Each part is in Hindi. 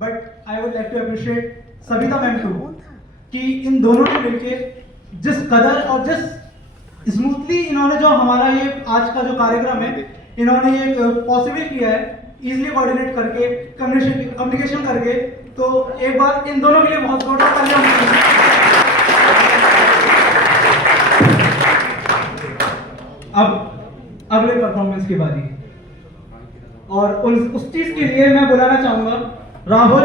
But I would like to appreciate Savita ma'am too कि इन दोनों ने मिलके जिस कदर और जिस स्मूथली इन्होंने जो हमारा ये आज का जो कार्यक्रम है इन्होंने ये पॉसिबल किया है इजीली कोऑर्डिनेट करके कम्युनिकेशन करके, तो एक बार इन दोनों के लिए बहुत बहुत अब अगले परफॉर्मेंस की बारी और उस चीज के लिए मैं बुलाना चाहूंगा राहुल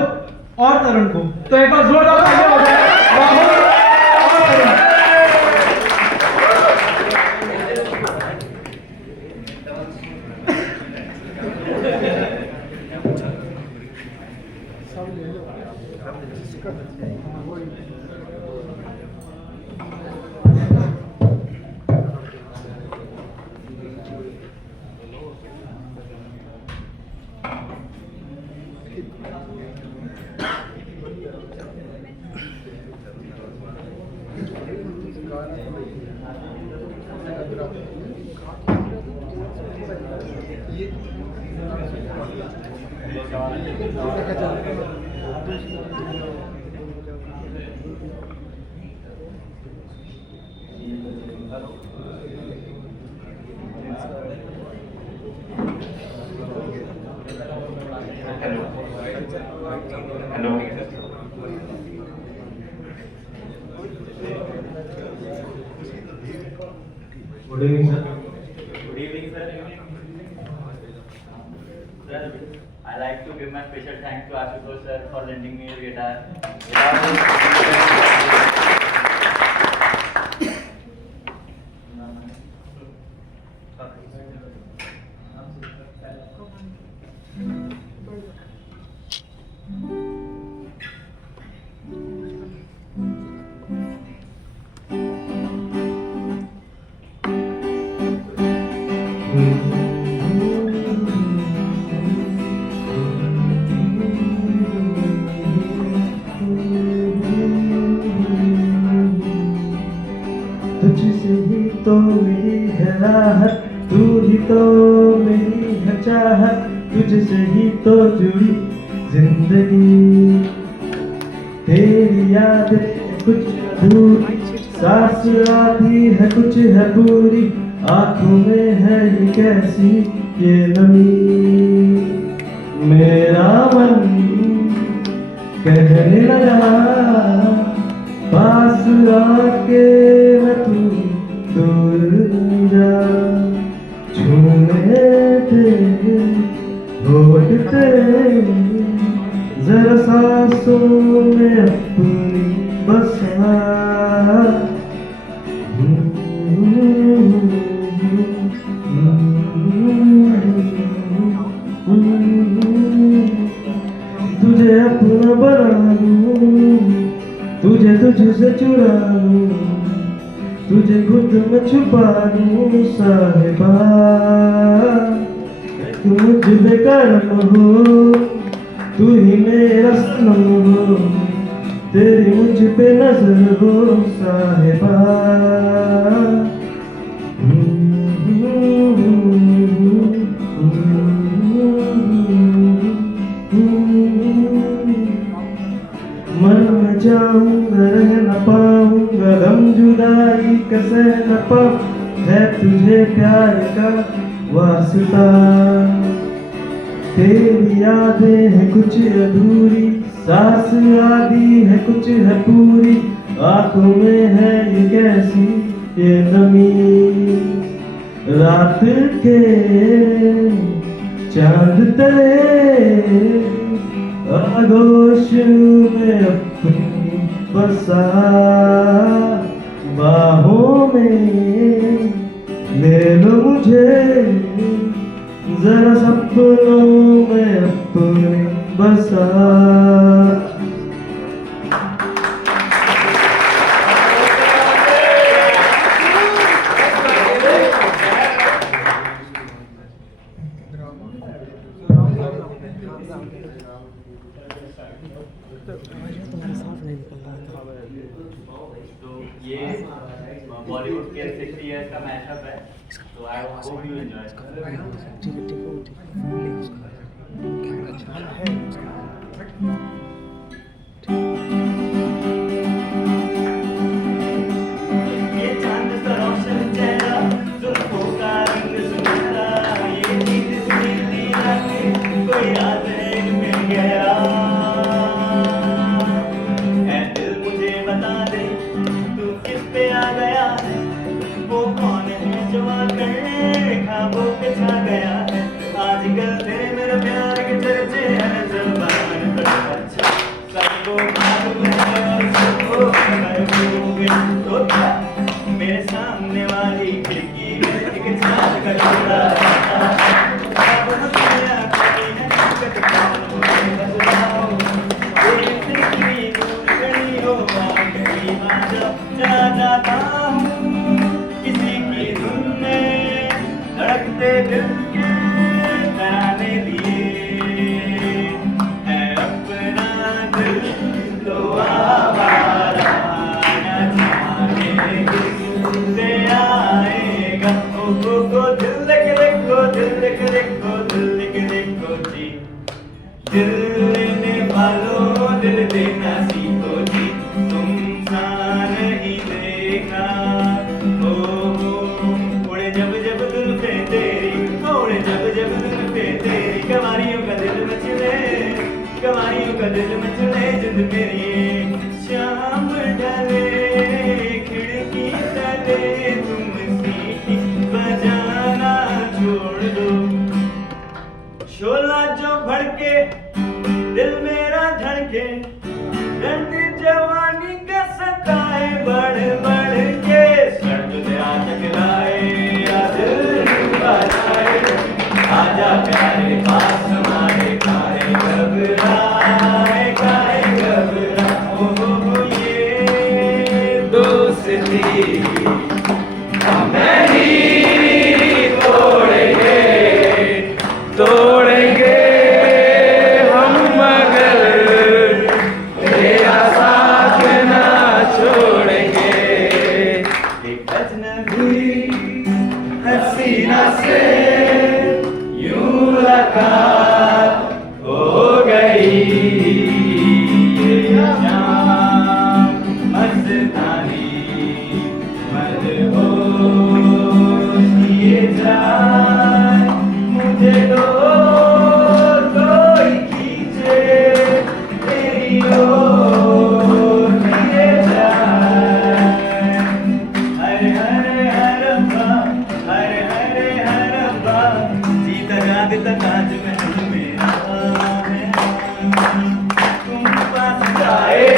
और तरुण को। तो एक बार जोरदार तालियां हो जाए राहुल और Tarun. Hello good evening sir. Good evening, sir. Sir, I like to give my special thanks to Ashutosh sir for lending me a guitar. तुझसे ही तो मेरी है राहत, तू ही तो मेरी है चाहत, तुझसे ही तो जुड़ी जिंदगी। तेरी यादें कुछ अधूरी, सांस आधी है कुछ है पूरी, आंखों में है ये कैसी ये नमी। मेरा मन कहने लगा पास आके मैं तू दूर जा, छूने तेरे होठ तेरे जरा सांसों में अपनी बसा। तुझे अपना बना लूं, तुझे तुझसे चुरा लूं, तुझे खुद में छुपा लूं साहिबा। तू मुझ पे करम हो, तू ही मेरा सनम हो, तेरी मुझ पे नजर हो साहिबा। मन में जाऊंगा रह न पाऊंगा, गम जुदाई का सह न पाऊं, है तुझे प्यार का वास्ता। तेरी यादें है कुछ अधूरी, सांस आधी है कुछ है पूरी, आंखों में है ये कैसी ये नमी। रात के चांद तले आगोश में अपनी बसा, बाहों में ले लो मुझे जरा सपनों में अपने बसा। तो ये बॉलीवुड के 60 इयर्स का मैशअप है, तो आई होप यू एंजॉय। ठीक है ठीक है। तो आवारा न जाने किससे आएगा। ओ दिल देख देखो, दिल देख देखो, दिल देख देखो जी, दिल लेने वालों दिल देना सीखो जी, तुम सा नहीं देखा। ओ उड़े जब जब जुल्फे तेरी, उड़े जब जब जुल्फे तेरी, कवारियों का दिल मचले, कवारियों का दिल मचले, जिंद मेरी शाम ढले, खिड़की तले तुम सीटी बजाना छोड़ दो। शोला जो भड़के दिल मेरा धड़के, दर्द जवानी का सताए बढ़ बढ़ के, सर्द से आ टकराए या दिल बजाए, आजा प्यारे पास हमारे, काहे घबराए, काहे घबराए। ओ ये दोस्ती हम नहीं तोड़ेंगे, तोड़ेंगे हम मगर तेरा साथ ना छोड़ेंगे। एक अजनबी हसीना से यूं मुलाकात हो गई, ये शाम मस्तानी मदहोश किए जाए, मुझे तो कोई खींचे तेरी ओर किए जाए। हरे हरे हरब्बा, हरे हरे हरब्बा, सीता जाग ताज महल मेरा है। तुम पास आए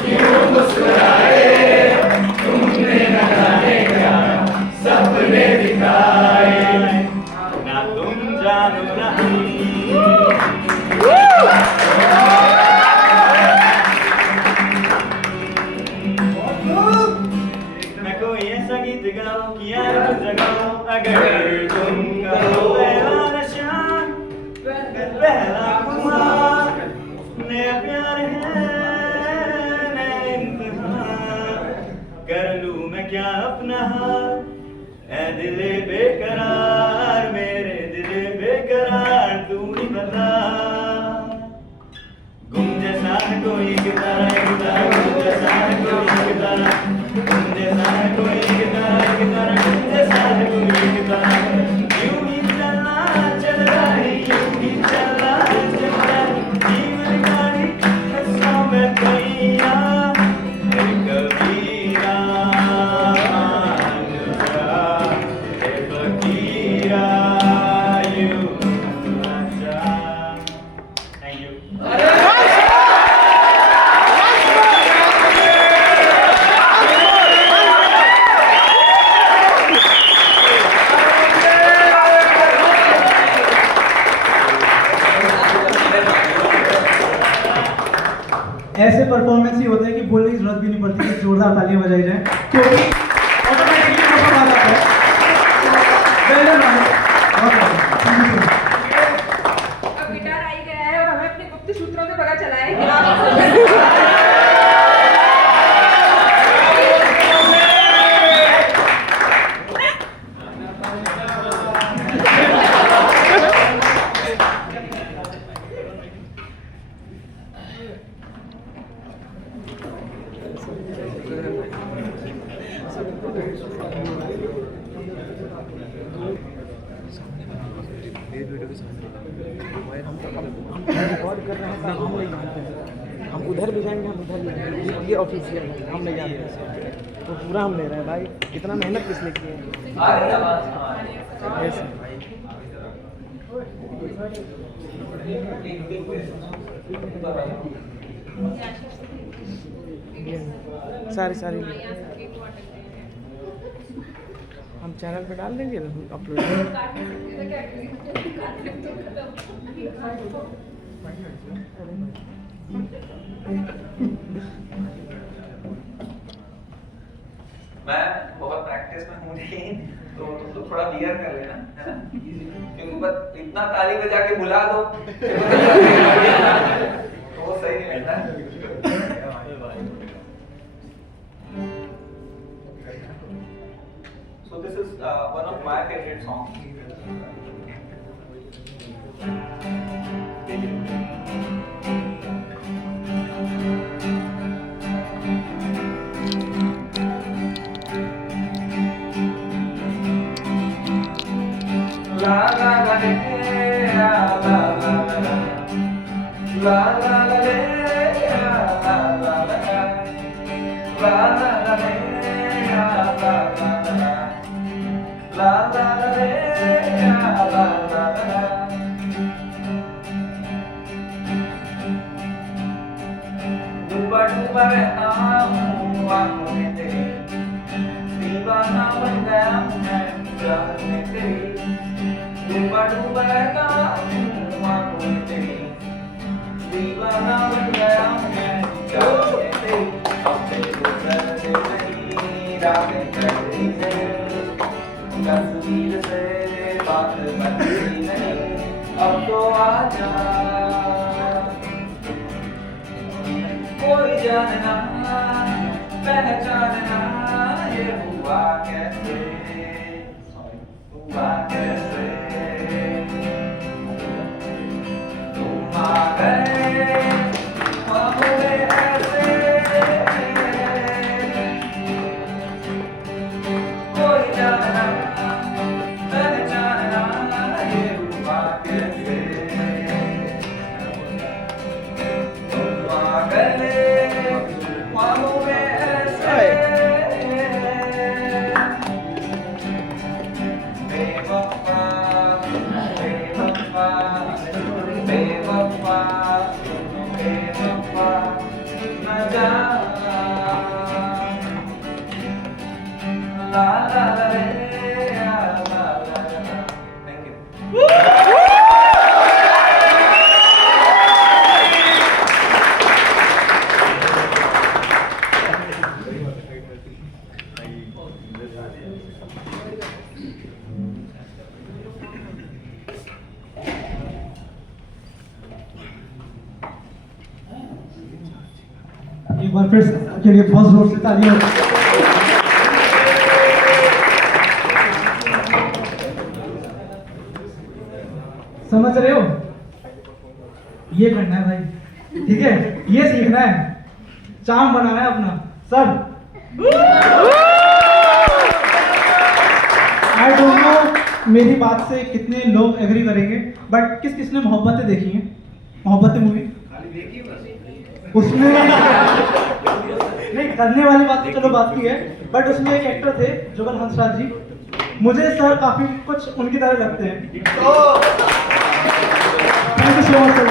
क्यों मुस्कुराए, तुमने न जाने क्या सपने दिखाए, ना तुम जानो नहीं। मैं कोई ऐसा गीत गाऊं कि यार जगाऊं, अगर तुम कहो पहला नशा, पहला खुमार, नया प्यार है नया इम्तिहान, कर लूं मैं क्या अपना हाल, ऐ दिले बेकरार, मेरे दिले बेकरार, तू ही बता। गुम जैसा है कोई गिटार, गिटार गुम जैसा है कोई गिटार, गुम जैसा है कोई गिटार, गिटार गुम जैसा है कोई गिटार। यूं ही चलना चल रहा है, यूं ही चलना चल रहा है, जीवन गाड़ी हंसों में पैया, कबीरा फकीरा यूं अच्छा। Thank you. ऐसे परफॉर्मेंस ही होते हैं कि बोलने की जरूरत भी नहीं पड़ती कि जोरदार तालियां बजाई जाए, क्योंकि ऑटोमेटिकली मौका आ जाता है। Well done, Rahul. बहुत बढ़िया। अब गिटार आ ही गया है और हमें अपने गुप्त सूत्रों से पता चला है कि आप हम उधर भी जाएंगे, हम उधर भी जाएंगे, ये ऑफिशियल है, हम नहीं जानते तो पूरा हम ले रहे हैं भाई, इतना मेहनत किसने की है ऐसे भाई। सारी हम चैनल पे डाल देंगे अपलोड। मैं बहुत प्रैक्टिस में हूँ नहीं, तो तुम लोग थोड़ा बियर कर लेना, है ना? क्योंकि बस इतना ताली बजा के बुला दो तो वो सही नहीं लगता। So this is one of my favorite songs. La la la la la la la la la la डूबा रहता हूँ आँखों में तेरी, दीवाना बन गया हूँ मैं चाहत में तेरी, डूबा रहता हूँ आँखों में तेरी, दीवाना बन गया हूँ मैं चाहत में तेरी, अब तेरे गुजरते नहीं रातें कटती हैं, तस्वीर से बात बनती नहीं, अब तो आजा कोई जानना पहचानना ये हुआ कैसे हुआ कैसे तुम आ गए ख्वाबों में ऐसे कोई जानना पहचानना ये हुआ कैसे तुम आ गए एक बार फिर के लिए बहुत जोर से तालियां। समझ रहे हो? ये करना है भाई, ठीक है? ये सीखना है, चाम बनाना है अपना सर। आई डोंट नो मेरी बात से कितने लोग एग्री करेंगे, बट किस किसने मोहब्बतें देखी हैं? मोहब्बतें मूवी उसमें नहीं करने वाली बात तो चलो बात की है, बट उसमें एक एक्टर थे जुगल हंसराज जी, मुझे सर काफी कुछ उनकी तरह लगते हैं। Thank you so much sir,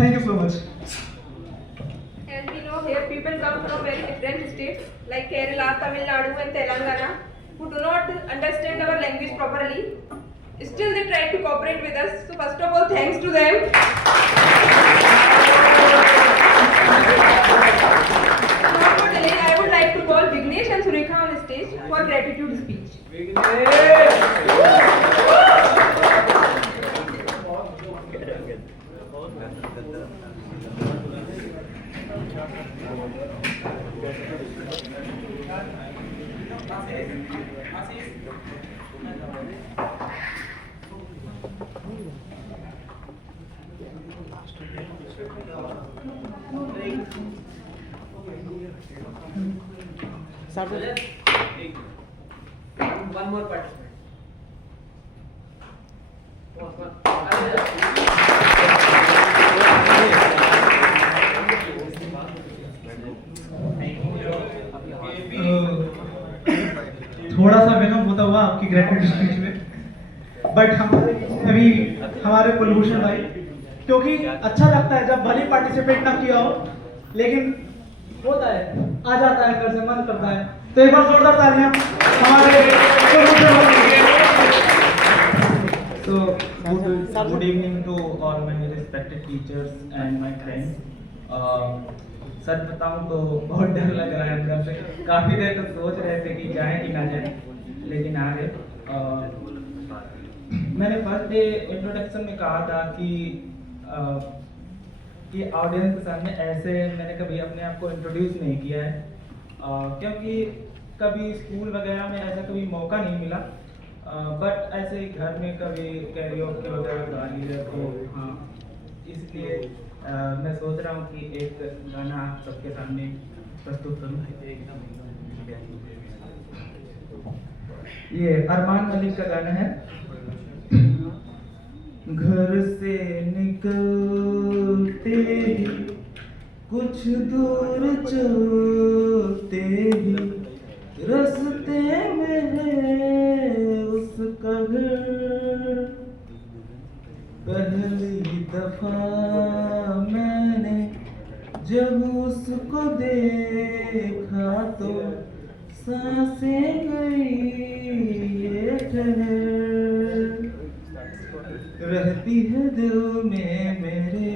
thank you so much. As we know, here people come from very different states like Kerala, Tamil Nadu, and Telangana, who do not understand our language properly. Still, they try to cooperate with us. So, first of all, thanks to them. Not for delay, I would like to call Vignesh and Surekha on stage for gratitude speech. One more participant. थोड़ा सा विनम्र होता हुआ आपकी ग्रेजुएट स्पीच में, बट हमारे अभी हमारे कुलभूषण भाई, क्योंकि अच्छा लगता है जब भले पार्टिसिपेट ना किया हो, लेकिन होता है, आ जाता है अंदर से, मन करता है। तो एक बार जोरदार तालियां हमारे कुलभूषण भाई। So good evening to all my respected teachers and my friends. सच बताऊं तो बहुत डर लग रहा है अंदर से, काफ़ी देर तक सोच रहे थे कि जाए कि ना जाए, लेकिन आ गए। मैंने फर्स्ट डे इंट्रोडक्शन में कहा था कि कि ऑडियंस के सामने ऐसे मैंने कभी अपने आप को इंट्रोड्यूस नहीं किया है, क्योंकि कभी स्कूल वगैरह में ऐसा कभी मौका नहीं मिला, बट ऐसे ही घर में कभी कैरियोके वगैरह गा लिया, तो हाँ इसलिए मैं सोच रहा हूँ कि एक गाना आप सबके सामने प्रस्तुत करूँ। ये अरमान मलिक का गाना है। घर से निकलते ही कुछ दूर चलते ही रास्ते में है उसका घर। पहली दफा मैंने जब उसको देखा तो सांसें गई ये ठहर। रहती है दिल में मेरे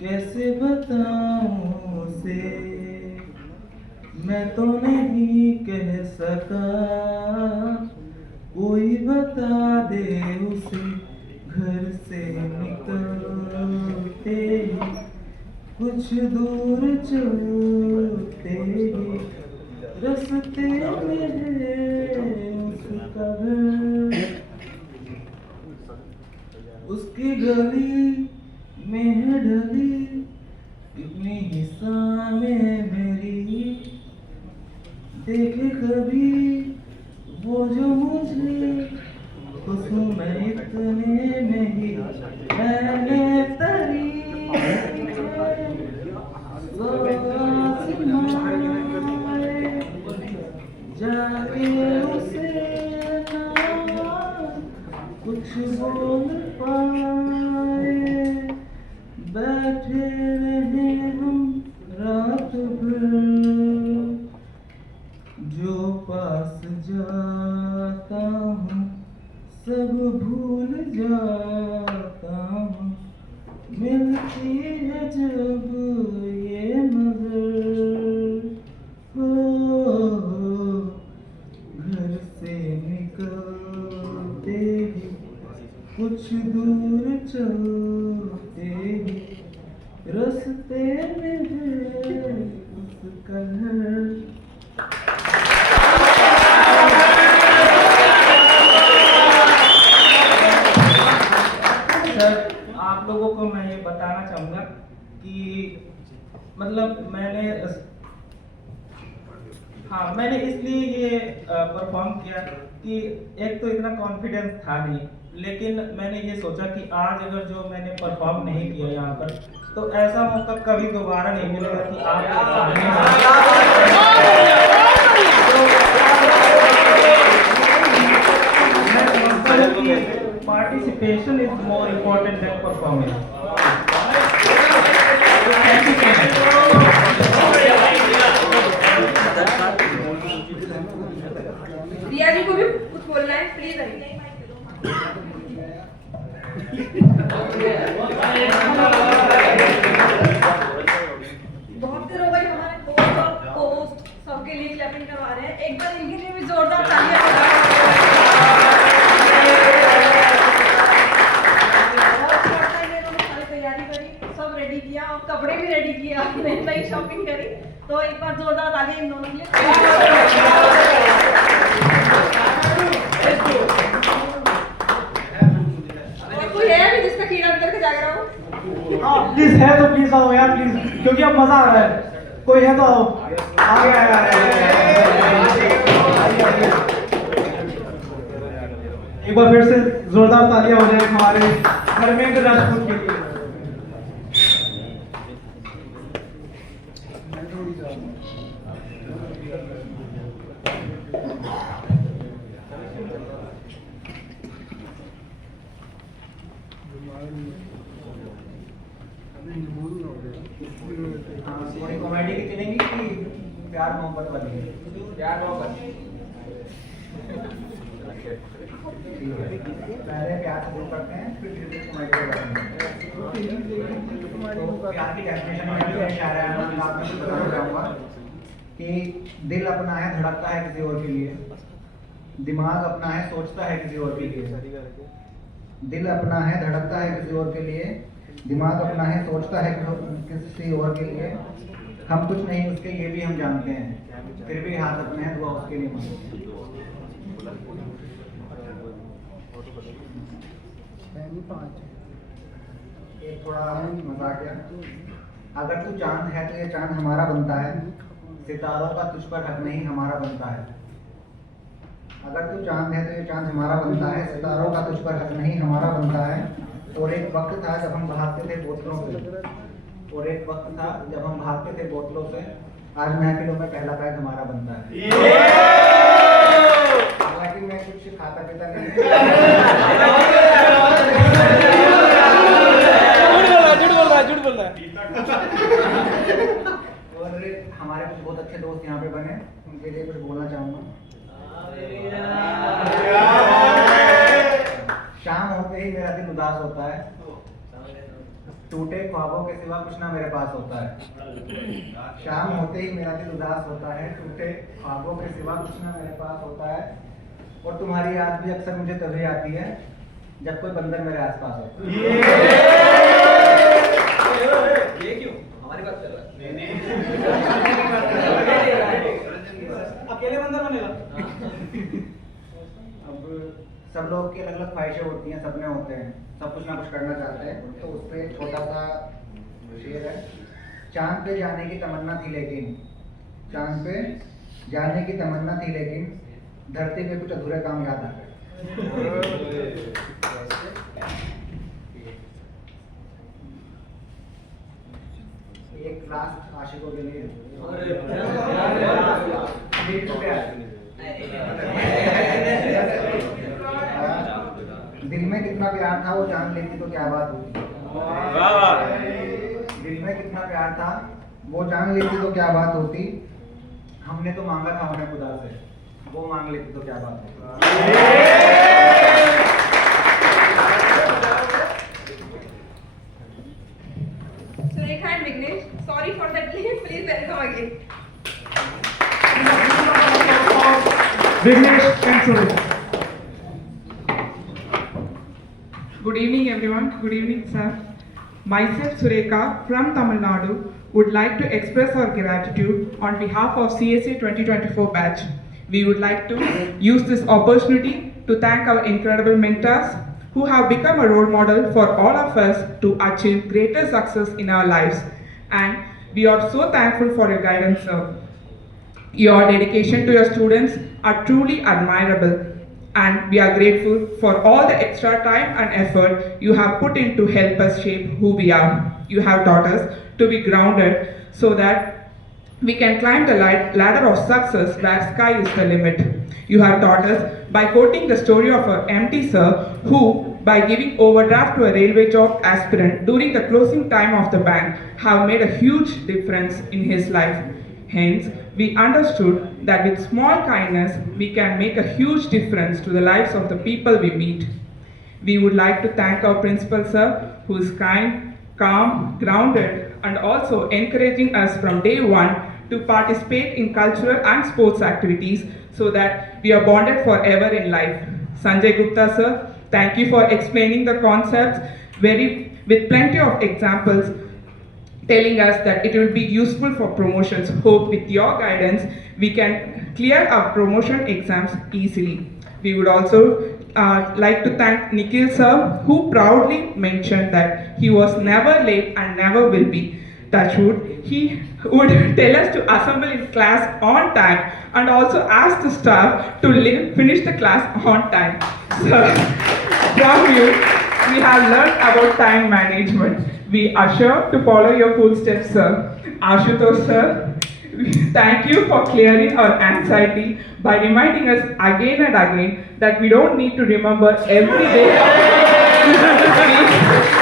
कैसे बताऊं उसे, मैं तो नहीं कह सका कोई बता दे उसे। घर से निकलते ही कुछ दूर चलते ही रास्ते में है उसका घर। उसकी गली में है ढली कितनी ही सामें मेरी, देखे कभी वो जो मुझे खुश मैं इतने में ही मैंने तरी जाके उसे कुछ बोल पाए। बैठे रहे हम रात भर, जो पास जाता हूँ सब भूल जाता हूँ। मिलती है जब ये नजर हो, घर से निकलते ही कुछ दूर चलते ही रास्ते में है उसका घर। आप लोगों को मैं ये बताना चाहूँगा कि मतलब मैंने इसलिए ये परफॉर्म किया कि एक तो इतना कॉन्फिडेंस था नहीं, लेकिन मैंने ये सोचा कि आज अगर जो मैंने परफॉर्म नहीं किया यहाँ पर, तो ऐसा मौका कभी दोबारा नहीं मिलेगा कि आप participation is more important than performance. Riya ji को भी कुछ बोलना है, प्लीज आइए। बहुत देर हो गई हमारे दोस्त और को-होस्ट सबके लिए क्लैपिंग करवा रहे हैं। एक बार इनके लिए भी जोरदार तालियां तैयारी करी, सब रेडी किया और कपड़े भी रेडी किए, आपने नई शॉपिंग करी, तो एक बार जोरदार तालियां इन दोनों के लिए। कोई है भी जिसका कीड़ा अंदर के जाग रहा हो? हाँ प्लीज है तो प्लीज आओ यार प्लीज, क्योंकि अब मजा आ रहा है। कोई है तो आओ। आ गया एक बार फिर से जोरदार तालियां हो जाए हमारे धर्मेंद्र राजपूत के लिए। थोड़ी कॉमेडी की चलेंगी कि प्यार मोहब्बत वाली? प्यार मोहब्बत। पहले प्यार से शुरू करते हैं, फिर धीरे धीरे कॉमेडी पे बढ़ेंगे। तो प्यार की डेफिनेशन में जो इशारा है मैं आपको बताना चाहूँगा कि दिल अपना है धड़कता है किसी और के लिए, दिमाग अपना है सोचता है किसी और के लिए। दिल अपना है धड़कता है किसी और के लिए, दिमाग अपना है, सोचता है किसी और के लिए, हम कुछ नहीं उसके ये भी हम जानते हैं, फिर भी हाथ अपने हैं दुआ उसके लिए मांगते हैं। एक थोड़ा मजाकिया, अगर तू चांद है तो ये चांद हमारा बनता है, सितारों का तुझ पर हक नहीं हमारा बनता है। अगर तू चांद है तो ये चांद हमारा बनता है, सितारों का तुझ पर हक नहीं हमारा बनता है। और एक वक्त था जब हम भागते थे बोतलों से, और एक वक्त था जब हम भागते थे बोतलों से, आज महफिलों में पहला पैग हमारा बनता है। हालांकि मैं कुछ खाता पीता नहीं, झूठ बोल रहा है। और हमारे कुछ बहुत अच्छे दोस्त यहाँ पे बने, उनके लिए कुछ बोलना चाहूँगा। शाम होते ही मेरा दिल उदास होता है, टूटे ख्वाबों के सिवा कुछ ना मेरे पास होता है। शाम होते ही मेरा दिल उदास होता है, टूटे ख्वाबों के सिवा कुछ ना मेरे पास होता है। और तुम्हारी याद भी अक्सर मुझे तभी आती है जब कोई बंदर मेरे आसपास होता है। ये क्यों हमारी बात कर रहा है? अकेले बंदर बनेगा। अब सब लोग की अलग अलग ख्वाहिशें होती हैं, सपने होते हैं, सब कुछ ना कुछ करना चाहते हैं। तो उस पर एक छोटा सा शेर है। चांद पे जाने की तमन्ना थी लेकिन, चांद पे जाने की तमन्ना थी लेकिन, धरती पे कुछ अधूरे काम याद आ गए। एक लास्ट आशिकों के लिए दिल में कितना प्यार था वो जान लेती तो क्या बात होती। दिल में कितना प्यार था वो जान लेती तो क्या बात होती। हमने तो मांगा था उन्हें खुदा से, वो मांग लेती तो क्या बात होती। Surekha and Vignesh, sorry for the delay. Please welcome again. Vignesh and Surekha. Good evening everyone. Good evening sir. Myself Surekha from Tamil Nadu would like to express our gratitude on behalf of CSA 2024 batch. We would like to use this opportunity to thank our incredible mentors who have become a role model for all of us to achieve greater success in our lives. And we are so thankful for your guidance, sir. Your dedication to your students are truly admirable, and we are grateful for all the extra time and effort you have put in to help us shape who we are. You have taught us to be grounded so that we can climb the ladder of success where sky is the limit. You have taught us by quoting the story of our MT sir who, by giving overdraft to a railway job aspirant during the closing time of the bank, have made a huge difference in his life. Hence, we understood that with small kindness, we can make a huge difference to the lives of the people we meet. We would like to thank our principal sir, who is kind, calm, grounded, and also encouraging us from day one to participate in cultural and sports activities so that we are bonded forever in life. Sanjay Gupta sir, thank you for explaining the concepts with plenty of examples, telling us that it will be useful for promotions. Hope with your guidance, we can clear our promotion exams easily. We would also like to thank Nikhil sir, who proudly mentioned that he was never late and never will be. Touchwood, he would tell us to assemble in class on time and also ask the staff to finish the class on time. Sir, from you, we have learned about time management. We are sure to follow your footsteps, sir. Ashutosh sir, thank you for clearing our anxiety by reminding us again and again that we don't need to remember every day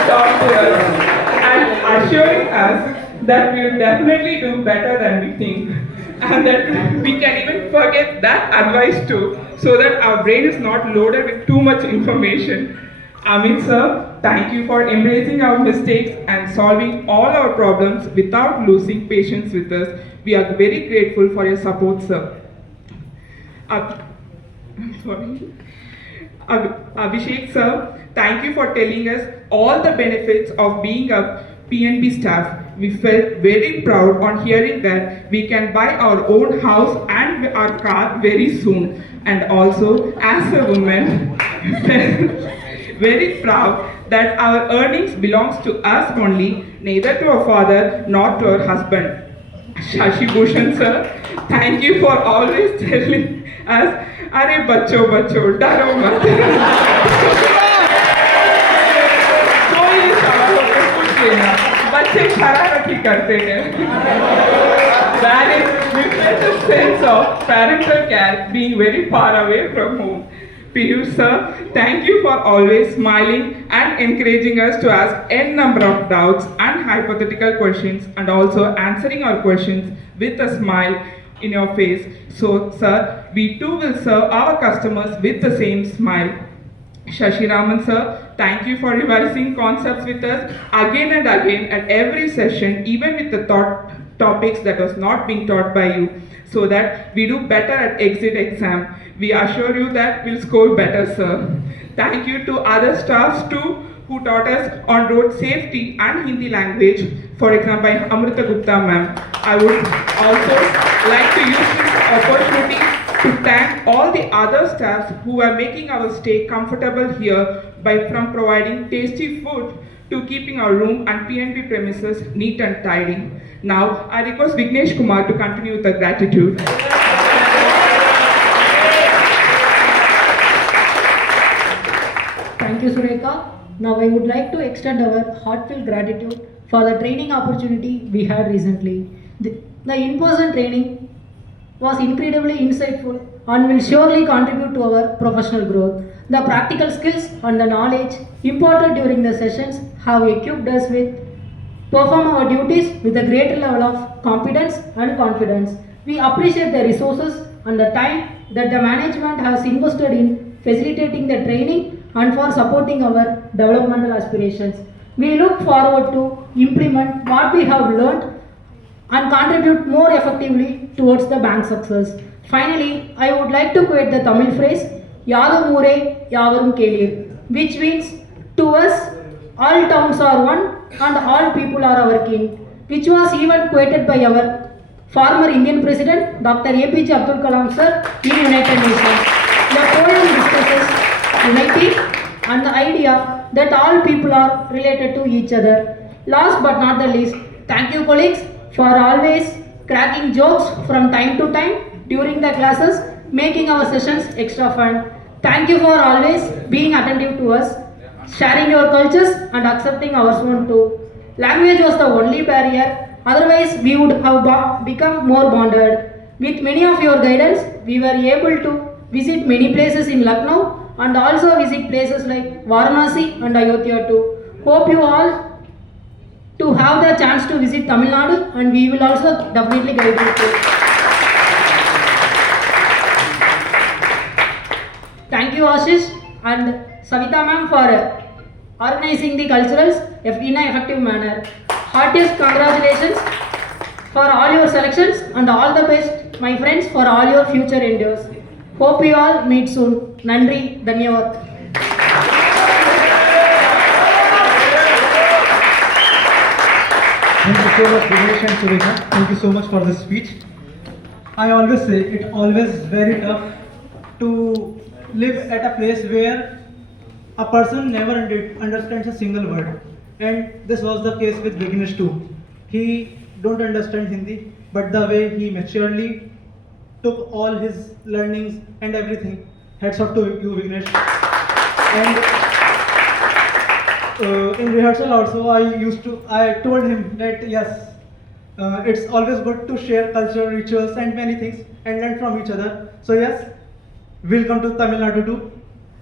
talk to us, and assuring us that we will definitely do better than we think, and that we can even forget that advice too, so that our brain is not loaded with too much information. Amit sir, thank you for embracing our mistakes and solving all our problems without losing patience with us. We are very grateful for your support, sir. Abhishek sir, thank you for telling us all the benefits of being a PNB staff. We felt very proud on hearing that we can buy our own house and our car very soon. And also, as a woman, very proud that our earnings belongs to us only, neither to our father nor to our husband. Shashi Bhushan sir, thank you for always telling us, "Arey bachcho bachcho, डरो मत." कोई सवालों पे पूछ लेना, बच्चे शरारत ही करते हैं. That is, we felt a sense of parental care being very far away from home. Piyush sir, thank you for always smiling and encouraging us to ask n number of doubts and hypothetical questions and also answering our questions with a smile in your face. So sir, we too will serve our customers with the same smile. Shashi Raman sir, thank you for revising concepts with us again and again at every session, even with the topics that was not being taught by you, so that we do better at exit exam. We assure you that we'll score better, sir. Thank you to other staffs too who taught us on road safety and Hindi language, for example, by Amrita Gupta ma'am. I would also like to use this opportunity to thank all the other staffs who are making our stay comfortable here from providing tasty food to keeping our room and PNB premises neat and tidy. Now, I request Vignesh Kumar to continue with the gratitude. Thank you, Sureka. Now I would like to extend our heartfelt gratitude for the training opportunity we had recently. The in-person training was incredibly insightful and will surely contribute to our professional growth. The practical skills and the knowledge imparted during the sessions have equipped us with perform our duties with a greater level of competence and confidence. We appreciate the resources and the time that the management has invested in facilitating the training and for supporting our developmental aspirations. We look forward to implement what we have learned and contribute more effectively towards the bank's success. Finally, I would like to quote the Tamil phrase, Yadum Ure Yavarum Kelir, which means, to us, all towns are one and all people are our king, which was even quoted by our former Indian President, Dr. APJ Abdul Kalam sir, in United Nations. The poem discusses unity and the idea that all people are related to each other. Last but not the least, thank you colleagues for always cracking jokes from time to time during the classes, making our sessions extra fun. Thank you for always being attentive to us, sharing your cultures and accepting ours one too. Language was the only barrier, otherwise we would have become more bonded. With many of your guidance, we were able to visit many places in Lucknow and also visit places like Varanasi and Ayodhya too. Hope you all to have the chance to visit Tamil Nadu, and we will also definitely guide you too. Thank you Ashish and Savita ma'am for organizing the culturals in an effective manner. Heartiest congratulations for all your selections and all the best, my friends, for all your future endeavors. Hope you all meet soon. Nandri, Dhanyavad. Thank you so much, Vignesh and Sureka. Thank you so much for this speech. I always say it's always very tough to live at a place where a person never understands a single word. And this was the case with Vignesh too. He don't understand Hindi, but the way he maturely took all his learnings and everything. Hats off to you, Vignesh. And in rehearsal also, I told him that yes, it's always good to share cultural rituals and many things and learn from each other. So yes, we'll come to Tamil Nadu too,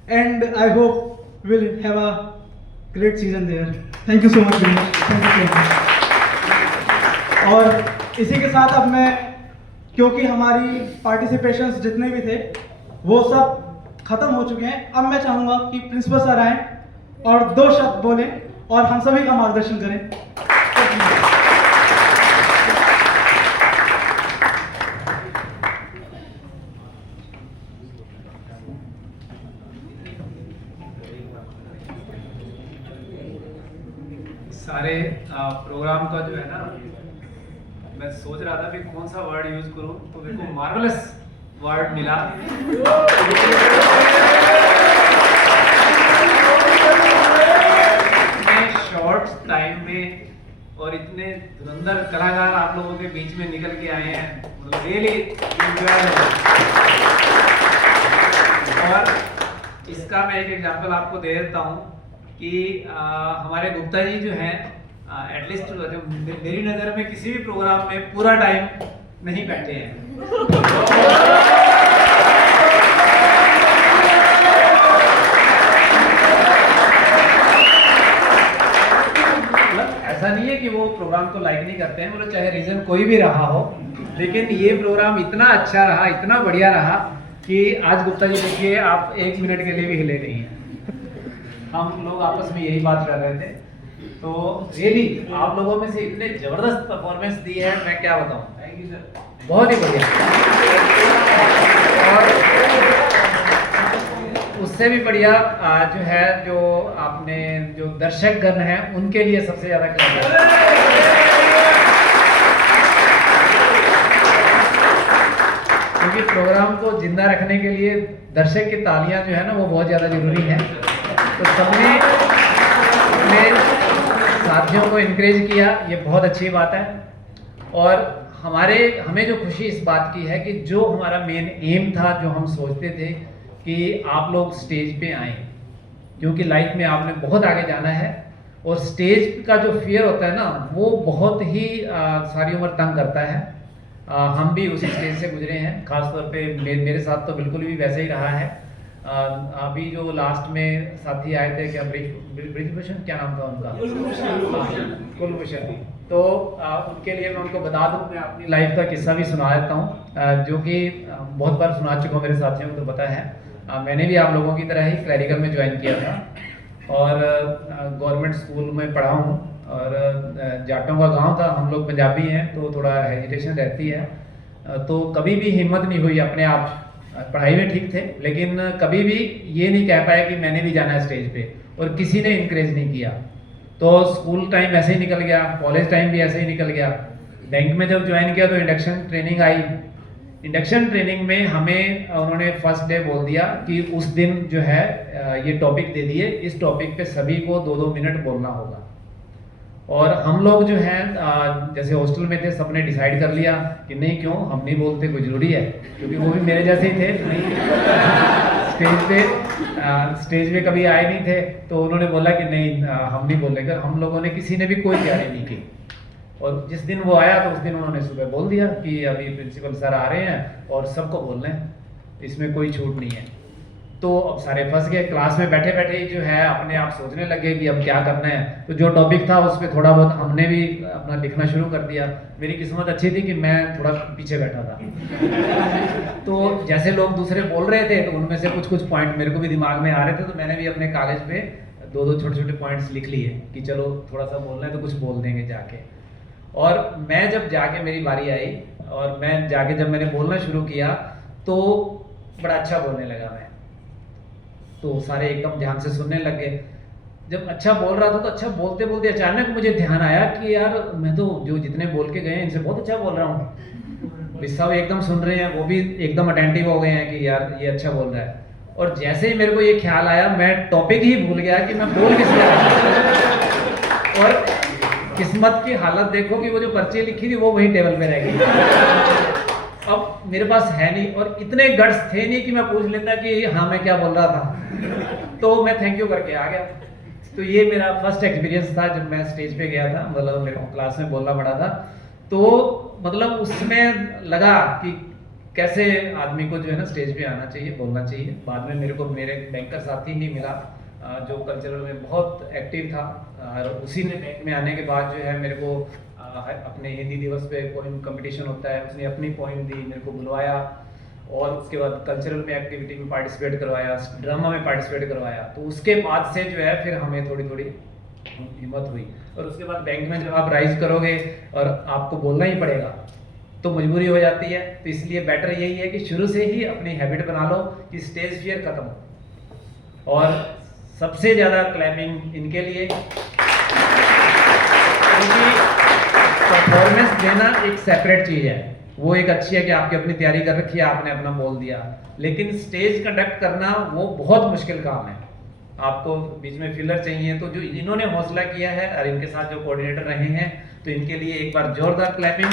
and I hope we'll have a great season there. Thank you so much, Vignesh. Thank you so much. और इसी के साथ अब मैं, क्योंकि हमारी पार्टिसिपेशंस जितने भी थे वो सब खत्म हो चुके हैं, अब मैं चाहूँगा कि प्रिंसिपल सर आएँ और 2 शब्द बोलें और हम सभी का मार्गदर्शन करें. प्रोग्राम का जो है ना, मैं सोच रहा था कि कौन सा वर्ड यूज करूं, तो मेरे को मार्वलस वर्ड मिला। इतने शॉर्ट टाइम में और इतने धुरंधर कलाकार आप लोगों के बीच में निकल के आए हैं, मतलब रियली एंजॉय। और इसका मैं एक एग्जांपल आपको दे देता हूँ कि हमारे गुप्ता जी जो हैं, एटलीस्ट मेरी नज़र में किसी भी प्रोग्राम में पूरा टाइम नहीं बैठे हैं। ऐसा नहीं है कि वो प्रोग्राम को लाइक नहीं करते हैं, बोलो चाहे रीजन कोई भी रहा हो, लेकिन ये प्रोग्राम इतना अच्छा रहा, इतना बढ़िया रहा कि आज गुप्ता जी देखिए आप 1 मिनट के लिए भी हिले नहीं हैं। हम लोग आपस में यही बात कर रहे थे। तो रियली आप लोगों में से इतने जबरदस्त परफॉर्मेंस दी है, मैं क्या बताऊं। थैंक यू सर, बहुत ही बढ़िया। और उससे भी बढ़िया जो है, जो आपने जो दर्शक गण हैं उनके लिए सबसे ज्यादा क्योंकि प्रोग्राम को जिंदा रखने के लिए दर्शक की तालियां जो है ना वो बहुत ज्यादा जरूरी है। तो सबने अपने साथियों को इनकरेज किया, ये बहुत अच्छी बात है। और हमें जो खुशी इस बात की है कि जो हमारा मेन एम था, जो हम सोचते थे कि आप लोग स्टेज पे आए, क्योंकि लाइफ में आपने बहुत आगे जाना है और स्टेज का जो फियर होता है ना वो बहुत ही सारी उम्र तंग करता है। हम भी उसी स्टेज से गुजरे हैं, खासतौर पे मेरे साथ तो बिल्कुल भी वैसे ही रहा है। अभी जो लास्ट में साथी आए थे, क्या ब्रिजभूषण, क्या नाम था उनका, कुलभूषण, तो उनके लिए मैं उनको बता दूं, मैं अपनी लाइफ का किस्सा भी सुना देता हूं, जो कि बहुत बार सुना चुका हूं, मेरे साथियों को तो पता है। मैंने भी आप लोगों की तरह ही क्लैरिकल में ज्वाइन किया था और गवर्नमेंट स्कूल में पढ़ा हूँ। और जाटों का गांव था, हम लोग पंजाबी हैं तो थोड़ा हेजिटेशन रहती है, तो कभी भी हिम्मत नहीं हुई अपने आप। पढ़ाई में ठीक थे, लेकिन कभी भी ये नहीं कह पाया कि मैंने भी जाना है स्टेज पे, और किसी ने इंकरेज नहीं किया। तो स्कूल टाइम ऐसे ही निकल गया, कॉलेज टाइम भी ऐसे ही निकल गया। बैंक में जब ज्वाइन किया तो इंडक्शन ट्रेनिंग आई। इंडक्शन ट्रेनिंग में हमें उन्होंने फर्स्ट डे बोल दिया कि उस दिन जो है ये टॉपिक दे दिए, इस टॉपिक पे सभी को 2-2 मिनट बोलना होगा। और हम लोग जो हैं जैसे हॉस्टल में थे, सबने डिसाइड कर लिया कि नहीं, क्यों हम नहीं बोलते, कोई ज़रूरी है, क्योंकि वो भी मेरे जैसे ही थे, स्टेज पे कभी आए नहीं थे। तो उन्होंने बोला कि नहीं हम नहीं बोलेंगे। हम लोगों ने किसी ने भी कोई तैयारी नहीं की, और जिस दिन वो आया तो उस दिन उन्होंने सुबह बोल दिया कि अभी प्रिंसिपल सर आ रहे हैं और सबको बोलना है, इसमें कोई छूट नहीं है। तो अब सारे फंस गए। क्लास में बैठे बैठे ही जो है अपने आप सोचने लगे कि अब क्या करना है। तो जो टॉपिक था उस पर थोड़ा बहुत हमने भी अपना लिखना शुरू कर दिया। मेरी किस्मत अच्छी थी कि मैं थोड़ा पीछे बैठा था। तो जैसे लोग दूसरे बोल रहे थे तो उनमें से कुछ पॉइंट मेरे को भी दिमाग में आ रहे थे, तो मैंने भी अपने कॉलेज पे 2-2 छोटे-छोटे पॉइंट्स लिख लिए कि चलो थोड़ा सा बोलना है तो कुछ बोल देंगे जाके। और मैं जब जाके मेरी बारी आई और मैं जाके जब मैंने बोलना शुरू किया तो बड़ा अच्छा बोलने लगा मैं। तो सारे एकदम ध्यान से सुनने लग गए। जब अच्छा बोल रहा था तो अच्छा बोलते बोलते अचानक मुझे ध्यान आया कि यार मैं तो जो जितने बोल के गए हैं इनसे बहुत अच्छा बोल रहा हूँ। सब एकदम सुन रहे हैं, वो भी एकदम अटेंटिव हो गए हैं कि यार ये अच्छा बोल रहा है। और जैसे ही मेरे को ये ख्याल आया मैं टॉपिक ही भूल गया कि मैं बोल किस लिए। और किस्मत की हालत देखो कि वो जो पर्ची लिखी थी वो वही टेबल पे रह गई। अब मेरे पास है नहीं और इतने गट्स थे नहीं कि मैं पूछ लेता कि हाँ मैं क्या बोल रहा था। तो मैं थैंक यू करके आ गया। तो ये मेरा फर्स्ट एक्सपीरियंस था जब मैं स्टेज पे गया था, मतलब मेरे को क्लास में बोलना पड़ा था। तो मतलब उसमें लगा कि कैसे आदमी को जो है ना स्टेज पे आना चाहिए, बोलना चाहिए। बाद में मेरे को मेरे बैंकर साथी नहीं मिला जो कल्चरल में बहुत एक्टिव था, और उसी ने बैंक में आने के बाद जो है मेरे को अपने हिंदी दिवस पे पोइम कंपटीशन होता है, उसने अपनी पोइम दी, मेरे को बुलवाया और उसके बाद कल्चरल में एक्टिविटी में पार्टिसिपेट करवाया, ड्रामा में पार्टिसिपेट करवाया। तो उसके बाद से जो है फिर हमें थोड़ी थोड़ी हिम्मत हुई। और उसके बाद बैंक में जब आप राइज करोगे और आपको बोलना ही पड़ेगा तो मजबूरी हो जाती है। तो इसलिए बेटर यही है कि शुरू से ही अपनी हैबिट बना लो कि स्टेज फियर खत्म हो। और सबसे ज़्यादा क्लैपिंग इनके लिए, क्योंकि परफॉर्मेंस देना एक सेपरेट चीज़ है, वो एक अच्छी है कि आपकी अपनी तैयारी कर रखी है, आपने अपना बोल दिया, लेकिन स्टेज कंडक्ट करना वो बहुत मुश्किल काम है। आपको बीच में फिलर चाहिए, तो जो इन्होंने हौसला किया है और इनके साथ जो कोऑर्डिनेटर रहे हैं, तो इनके लिए एक बार जोरदार क्लैपिंग।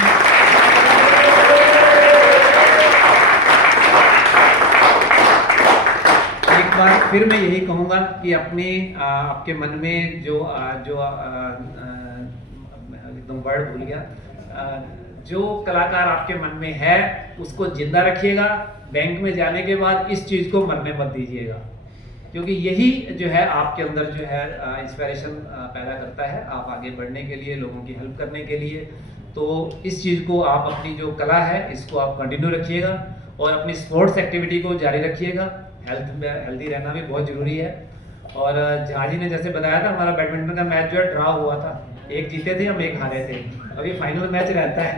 एक बार फिर मैं यही कहूँगा कि अपने आपके मन में जो एकदम वर्ड भूल गया, जो कलाकार आपके मन में है उसको जिंदा रखिएगा। बैंक में जाने के बाद इस चीज़ को मरने मत दीजिएगा, क्योंकि यही जो है आपके अंदर जो है इंस्पिरेशन पैदा करता है आप आगे बढ़ने के लिए, लोगों की हेल्प करने के लिए। तो इस चीज़ को आप अपनी जो कला है इसको आप कंटिन्यू रखिएगा और अपनी स्पोर्ट्स एक्टिविटी को जारी रखिएगा। हेल्दी रहना भी बहुत ज़रूरी है। और झाजी ने जैसे बताया था, हमारा बैडमिंटन का मैच जो है ड्रॉ हुआ था, एक जीते थे हम एक हारे थे, अब ये फाइनल मैच रहता है।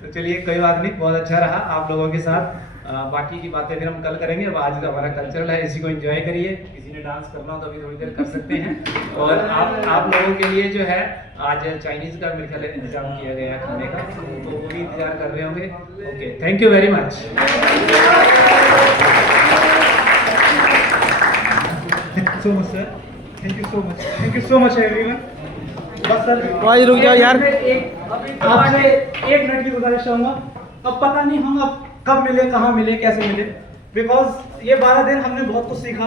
तो चलिए कोई बात नहीं, बहुत अच्छा रहा आप लोगों के साथ। बाकी की बातें फिर हम कल करेंगे। अब आज का हमारा कल्चरल है, इसी को एंजॉय करिए। किसी ने डांस करना हो तो अभी थोड़ी देर कर सकते हैं। और आप लोगों के लिए जो है आज चाइनीज़ का मेरे ख्याल इंतजाम किया गया है खाने का, तो वो भी इंतजार कर रहे होंगे। Okay, thank you very much. Thank you so much sir, thank you so much, thank you so much everyone. बस सर भाई रुक जाओ यार। आपसे एक मिनट की गुजारिश चाहूँगा। अब पता नहीं हम अब कब मिले, कहाँ मिले, कैसे मिले, बिकॉज ये 12 दिन हमने बहुत कुछ सीखा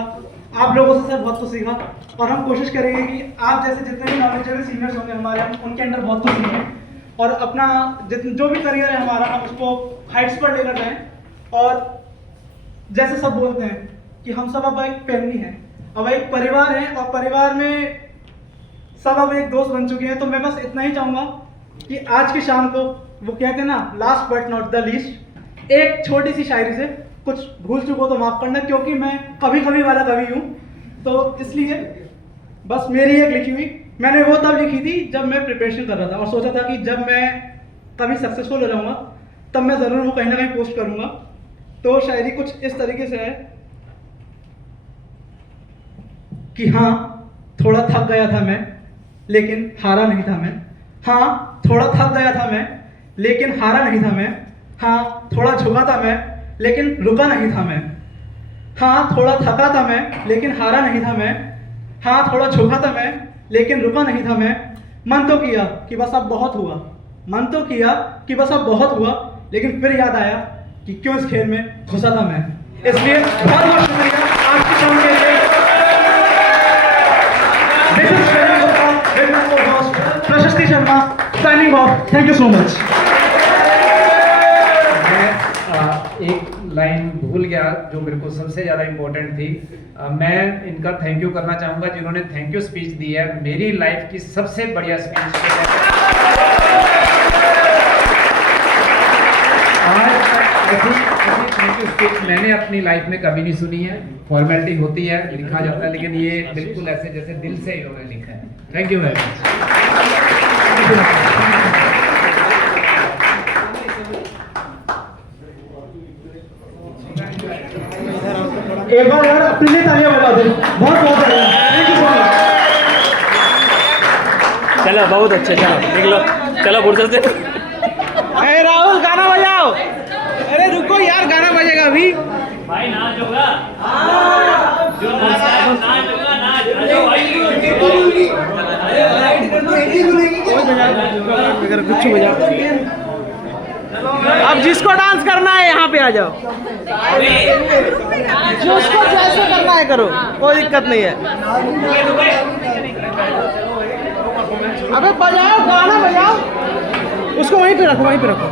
आप लोगों से सर, बहुत कुछ सीखा। और हम कोशिश करेंगे कि आप जैसे जितने भी नॉलेजेबल सीनियर्स होंगे हमारे, हम उनके अंडर बहुत कुछ सीखें और अपना जो भी करियर है हमारा, हम उसको हाइट्स पर लेकर जाएं। और जैसे सब बोलते हैं कि हम सब अब एक फैमिली हैं, अब एक परिवार है, और परिवार में सब अब एक दोस्त बन चुके हैं। तो मैं बस इतना ही चाहूँगा कि आज की शाम को, वो कहते हैं ना, last but not the least, एक छोटी सी शायरी से, कुछ भूल चुको तो माफ़ करना, क्योंकि मैं कभी कभी वाला कवि हूँ, तो इसलिए बस मेरी एक लिखी हुई, मैंने वो तब लिखी थी जब मैं प्रिपरेशन कर रहा था और सोचा था कि जब मैं कभी सक्सेसफुल हो जाऊँगा तब मैं ज़रूर वो कहीं ना कहीं पोस्ट करूँगा। तो शायरी कुछ इस तरीके से है कि हाँ, थोड़ा थक गया था मैं लेकिन हारा नहीं था मैं। हाँ, थोड़ा थक गया था मैं लेकिन हारा नहीं था मैं। हाँ, थोड़ा झुका था मैं लेकिन रुका नहीं था मैं। हाँ, थोड़ा थका था मैं लेकिन हारा नहीं था मैं। हाँ, थोड़ा झुका था मैं लेकिन रुका नहीं था मैं। मन तो किया कि बस अब बहुत हुआ, मन तो किया कि बस अब बहुत हुआ, लेकिन फिर याद आया कि क्यों इस खेल में घुसा था मैं। इसलिए बहुत बहुत शुक्रिया आपकी शाम के लिए। प्रशस्ति Sharma signing off. Thank you so much. एक लाइन भूल गया जो मेरे को सबसे ज़्यादा इम्पोर्टेंट थी। मैं इनका थैंक यू करना चाहूँगा जिन्होंने थैंक यू स्पीच दी है। मेरी लाइफ की सबसे बढ़िया स्पीच थैंक यू स्पीच मैंने अपनी लाइफ में कभी नहीं सुनी है। फॉर्मेलिटी होती है, लिखा जाता है, लेकिन ये बिल्कुल ऐसे जैसे दिल से इन्होंने लिखा है। Thank you very much. एक बार यार अपने लिए तालियां बजा दो। बहुत बहुत बढ़िया, थैंक यू सो मच। चलो बहुत अच्छे, चलो देख लो, चलो फुर्सत से। अरे राहुल गाना बजाओ। अरे रुको यार, गाना बजेगा अभी। भाई नाच होगा, जो नाच होगा, नाच भाई। कुछ बजाओ। अब जिसको डांस करना है यहाँ पे आ जाओ, जिसको जैसे करना है करो, कोई दिक्कत नहीं है। अबे बजाओ, गाना बजाओ, उसको वहीं पे रखो, वहीं पे रखो।